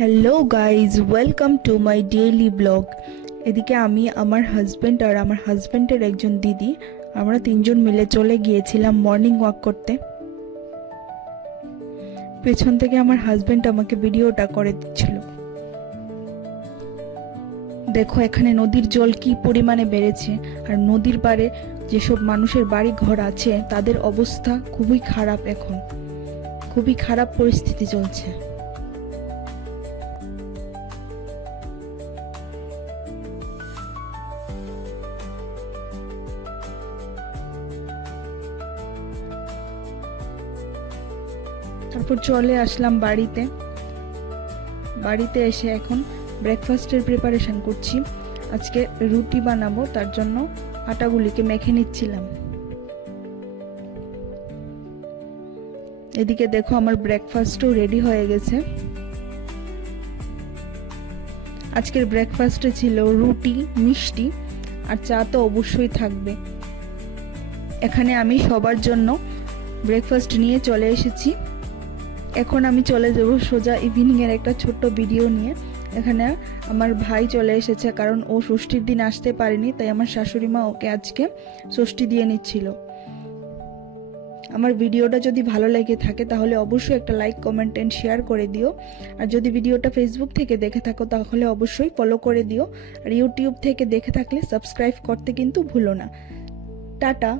Hello guys, welcome to my daily blog. এদিকে আমি, আমার হাজব্যান্ড আর আমার হাজব্যান্ডের একজন দিদি, আমরা তিনজন মিলে চলে গিয়েছিলাম মর্নিং ওয়াক করতে। পেছন থেকে আমার হাজব্যান্ড আমাকে ভিডিওটা করে দিচ্ছিল। দেখো এখানে নদীর জল কি পরিমাণে বেড়েছে, আর নদীর পাড়ে যেসব মানুষের বাড়ি ঘর আছে তাদের অবস্থা খুবই খারাপ। এখন খুবই খারাপ পরিস্থিতি চলছে। তারপর চলে আসলাম বাড়িতে এসে এখন ব্রেকফাস্টের প্রিপারেশন করছি। আজকে রুটি বানাবো, তার জন্য আটাগুলিকে মেখে নিচ্ছিলাম। এদিকে দেখো আমার ব্রেকফাস্টও রেডি হয়ে গেছে। আজকের ব্রেকফাস্টে ছিল রুটি, মিষ্টি আর চা তো অবশ্যই থাকবে। এখানে আমি সবার জন্য ব্রেকফাস্ট নিয়ে চলে এসেছি। এখন আমি চলে যাব সোজা ইভিনিংয়ের একটা ছোট্ট ভিডিও নিয়ে। এখানে আমার ভাই চলে এসেছে, কারণ ও ষষ্ঠীর দিন আসতে পারেনি, তাই আমার শাশুড়ি মা ওকে আজকে ষষ্ঠী দিয়ে নিচ্ছিল। আমার ভিডিওটা যদি ভালো লেগে থাকে তাহলে অবশ্যই একটা লাইক, কমেন্ট এন্ড শেয়ার করে দিও। আর যদি ভিডিওটা ফেসবুক থেকে দেখে থাকো তাহলে অবশ্যই ফলো করে দিও। আর ইউটিউব থেকে দেখে থাকলে সাবস্ক্রাইব করতে কিন্তু ভুলো না। টাটা।